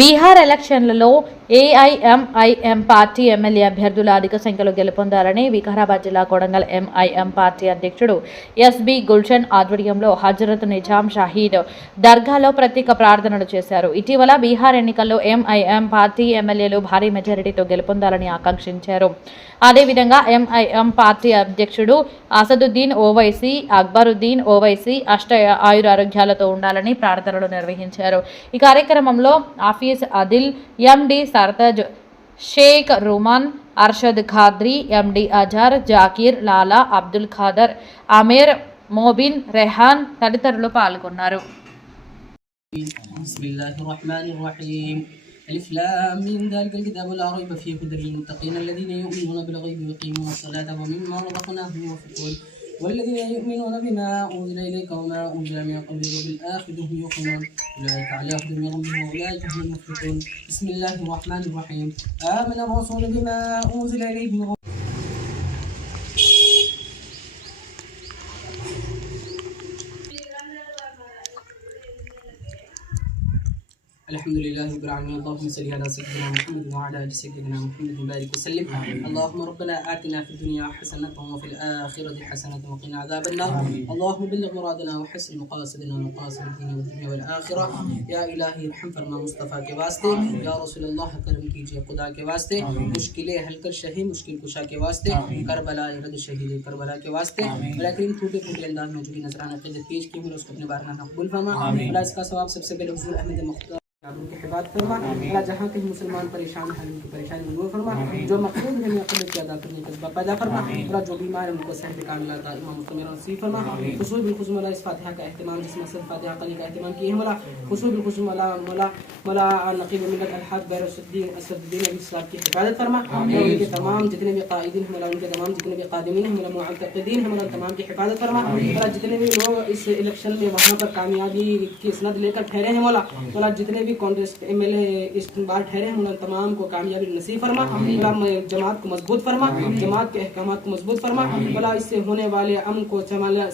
బీహార్ ఎలక్షన్లలో AIMIM party MLA అభ్యర్థుల అధిక సంఖ్యలో గెలుపొందారని వికారాబాద్ జిల్లా కొడంగల్ ఎంఐఎం పార్టీ అధ్యక్షుడు ఎస్బి గుల్షన్ ఆధ్వర్యంలో హజరత్ నిజాం షహీద్ దర్గాలో ప్రత్యేక ప్రార్థనలు చేశారు. ఇటీవల బీహార్ ఎన్నికల్లో ఎంఐఎం పార్టీ ఎమ్మెల్యేలు భారీ మెజారిటీతో గెలుపొందాలని ఆకాంక్షించారు. అదేవిధంగా ఎంఐఎం పార్టీ అధ్యక్షుడు అసదుద్దీన్ ఓవైసీ, అక్బరుద్దీన్ ఓవైసీ అష్ట ఆయురారోగ్యాలతో ఉండాలని ప్రార్థనలు నిర్వహించారు. ఈ కార్యక్రమంలో ఆఫీస్ అదిల్, ఎండి సర్తాజ్, షేక్ రుమాన్, అర్షద్ ఖాద్రీ, ఎండి అజార్, జాకీర్, లాలా, అబ్దుల్ ఖాదర్, అమీర్, మోబిన్, రెహాన్ తదితరులు పాల్గొన్నారు. ألف لام ميم ذلك الكتاب لا ريب فيه هدى للمتقين الذين يؤمنون بالغيب ويقيمون الصلاة ومما رزقناهم ينفقون والذين يؤمنون بما أنزل إليك وما أنزل من قبلك وبالآخرة هم يوقنون أولئك على هدى من ربهم وأولئك هم المفلحون. بسم الله الرحمن الرحيم. آمن الرسول بما أنزل إليه من ربه الحمد لله رب العالمين. اللهم صل على سيدنا محمد وعلى ال سيدنا محمد وبارك وسلم. اللهم ربنا آتنا في الدنيا حسنة وفي الآخرة حسنة وقنا عذاب النار. اللهم بلغ مرادنا وحسن مقاصدنا ومقاصد الدين والدنيا والآخرة. یا الہی رحم فرما مصطفیٰ کے واسطے. یا رسول اللہ کرم کیجیے خدا کے واسطے. مشکلیں حل کر شہید مشکل کشا کے واسطے. کربلا رد شہید کربلا کے واسطے. لیکن ٹوٹے ٹوٹے انداز میں جو بھی نذرانہ قدر پیش کی اس کو اپنے بارگاہ میں قبول فرما. اللہ اس کا ثواب سب سے پہلے حضور احمد مختار کی حفاظت فرما. اللہ جہاں کہیں مسلمان پریشان ہیں ان کی پریشانی دور فرما. جو مقصود ہے عقل کی ادا کرنے کا جذبہ پیدا فرما. اللہ جو بیمار ہیں ان کو صحت کاملہ عطا امام مستمر نصیب فرما. خصوص بالخصوص مولا اس فاتحہ کا اہتمام جس میں صرف فاتحہ قلی کا اہتمام کیے ہیں مولا. خصوص بالخصوص مولا نقیب ملت الحاج بیر الدین اسدالدین علیہ السلام کی حفاظت فرما. ان کے تمام جتنے بھی قائدین ہیں مولا ان کے تمام جتنے بھی قادمین ہیں مولا معتقدین ہیں مولا تمام کی حفاظت فرما. مولا جتنے بھی لوگ اس الیکشن میں وہاں پر کامیابی کی سند لے کر ٹھہرے ہیں مولا. مولا جتنے بھی کانگریس ایم ایل اے اس بار ٹھہرے ہیں مولا تمام کو کامیابی نصیب فرما. جماعت کو مضبوط فرما. جماعت کے احکامات کو مضبوط فرما. مولا اس سے ہونے والے امن کو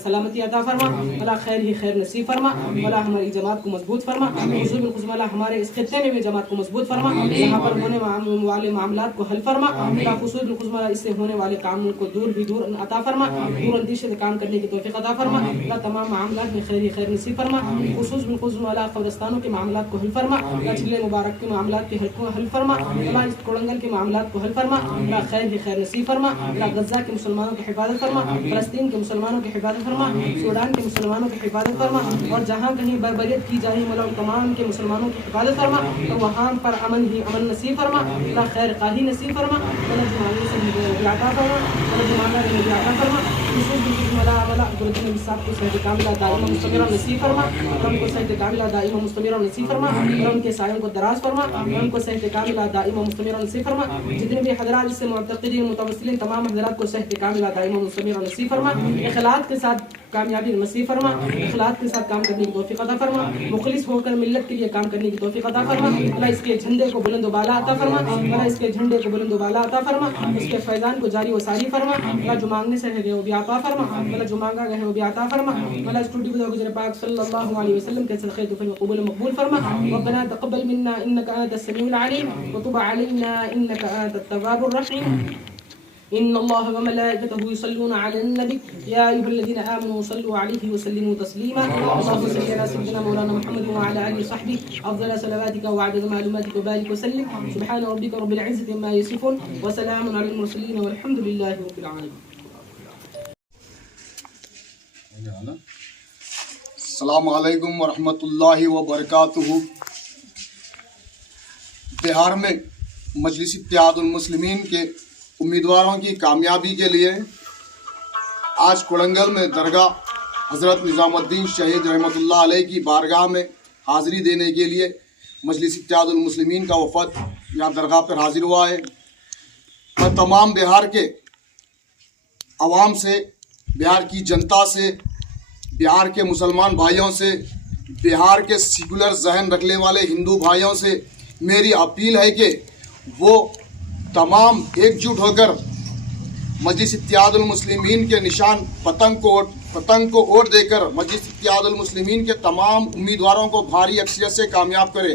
سلامتی عطا فرما. مولا خیر ہی خیر نصیب فرما. مولا ہماری جماعت کو مضبوط فرما. خصوص مولا ہمارے اس خطے میں بھی جماعت کو مضبوط فرما. یہاں پر ہونے والے معاملات کو حل فرما. مولا خصوص مولا اس سے ہونے والے کاموں کو دور عطا فرما. دور اندیشی سے کام کرنے کی توفیق عطا فرما. مولا تمام معاملات میں خیر ہی خیر نصیب فرما. خصوص مولا قبرستانوں کے معاملات کو حل فرما. مبارک کے معاملات کے حل فرما. اللہ اس کوڑنگل کے معاملات کو حل فرما. اللہ خیر ہی خیر نصیب فرما. اللہ غزہ کے مسلمانوں کی حفاظت فرما. فلسطین کے مسلمانوں کی حفاظت فرما. سوڈان کے مسلمانوں کی حفاظت فرما. اور جہاں کہیں بربریت کی جا رہی مولا تمام کے مسلمانوں کی حفاظت فرما. اور وہاں پر امن ہی امن نصیب فرما. اللہ خیر خواہی نصیب فرما. اللہ جماعت سے عطا فرما. اللہ جماعت سے عطا فرما. گردن صاحب کو صحت کاملہ دائمہ مستمرہ نصیب فرما. ہم کو صحت کاملہ دائمہ مستمرہ نصیب فرما. اور ان کے سایوں کو دراز فرما. ان کو صحت کاملہ دائمہ مستمرہ نصیب فرما. جتنے بھی حضرات اس سے معتقدین متوسلین تمام حضرات کو صحت کاملہ دائمہ مستمرہ نصیب فرما. اخلاص کے ساتھ کامیابی نصیب فرما. اخلاص کے ساتھ کام کرنے کی توفیق عطا فرما. مخلص ہو کر ملت کے لیے کام کرنے کی توفیق عطا فرما. اللہ اس کے جھنڈے کو بلند و بالا عطا فرما. اللہ اس کے جھنڈے کو بلند و بالا عطا فرما. اس کے فیضان کو جاری و ساری فرما. اللہ جو مانگنے سے ہے وہ بھی عطا فرما. اللہ جو مانگا گیا ہے وہ بھی عطا فرما. اللہ اس ٹوٹی کو گزر پاک صلی اللہ علیہ وسلم کے صدقے تو قبول مقبول فرما. ربنا تقبل منا انك انت السميع العليم وتب علينا انك انت التواب الرحيم. ان الله وملائكته يصلون على النبي يا ايها الذين امنوا صلوا عليه وسلموا تسليما. اللهم صل على سيدنا مولانا محمد وعلى اله وصحبه افضل صلواتك وعدد معلوماتك وبارك وسلم. سبحان ربك رب العزه عما يصفون وسلام على المرسلين والحمد لله رب العالمين. السلام علیکم ورحمۃ اللہ وبرکاتہ. بہار میں مجلس اتحاد المسلمین کے امیدواروں کی کامیابی کے لیے آج کوڑنگل میں درگاہ حضرت نظام الدین شہید رحمۃ اللہ علیہ کی بارگاہ میں حاضری دینے کے لیے مجلس اتحاد المسلمین کا وفد یہاں درگاہ پر حاضر ہوا ہے. میں تمام بہار کے عوام سے، بہار کی جنتا سے، بہار کے مسلمان بھائیوں سے، بہار کے سیکولر ذہن رکھنے والے ہندو بھائیوں سے میری اپیل ہے کہ وہ تمام ایک جٹ ہو کر مجلس اتحاد المسلمین کے نشان پتنگ کو ووٹ دے کر مجلس اتحاد المسلمین کے تمام امیدواروں کو بھاری اکثریت سے کامیاب کرے.